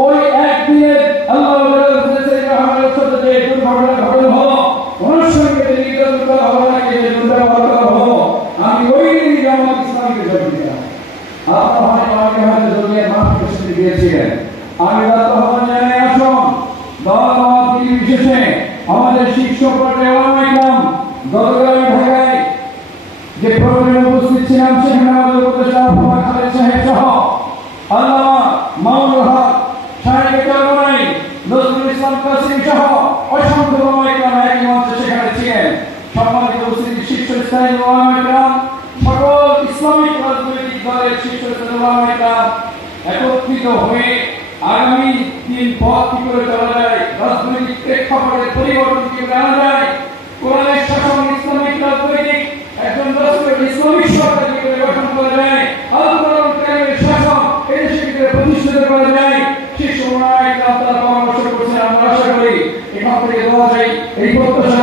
ওই একদিনে আল্লাহ রহমানের সাথে যে দুর্ঘটনা ঘটল হলো অনুসঙ্গে নির্যাতন করা হলো না যে দুর্ঘটনা হলো আমি ওই দিন জামাত ইসলামীকে জয় দিলাম। আপনার ভাই আমাকে হয়তো দুনিয়ার মানুষকে শুনে দিয়েছিলেন। আমি তখন জানাই আসুন দলমত বিশেষে আমাদের শীর্ষ পর্যায়ে ওলামায়ে গতকাল ঢাকায় যে প্রোগ্রামে উপস্থিত ছিলাম সেখানে আমাদের উপদেষ্টা আবহাওয়া খালেদ সাহেব সহ আল্লামা মামুনুল হক সাহেব চরমাই নজরুল ইসলাম কাসিম সহ অসংখ্য ওলামায়ে কেরাম এক মঞ্চে সেখানে ছিলেন। সম্মানিত উপস্থিতি শীর্ষস্থানীয় ওলামায়ে কেরাম সকল ইসলামিক রাজনৈতিক দলের শীর্ষস্থানীয় ওলামায়ে কেরাম একত্রিত হয়ে আগামী দিন পথ কি করে চলা যায়, রাজনৈতিক প্রেক্ষাপটের পরিবর্তন কি করে আনা যায়, কোরআনের শাসন ইসলামিক রাজনৈতিক একজন রাষ্ট্রের ইসলামিক সরকার কি করে গঠন করা যায়, আল কোরআন কারিমের শাসন এদেশে কি করে প্রতিষ্ঠিত করা যায়, সেই সময় আপনারা পরামর্শ করছেন। আমরা আশা করি এখান থেকে দেওয়া যায় এই প্রত্যাশা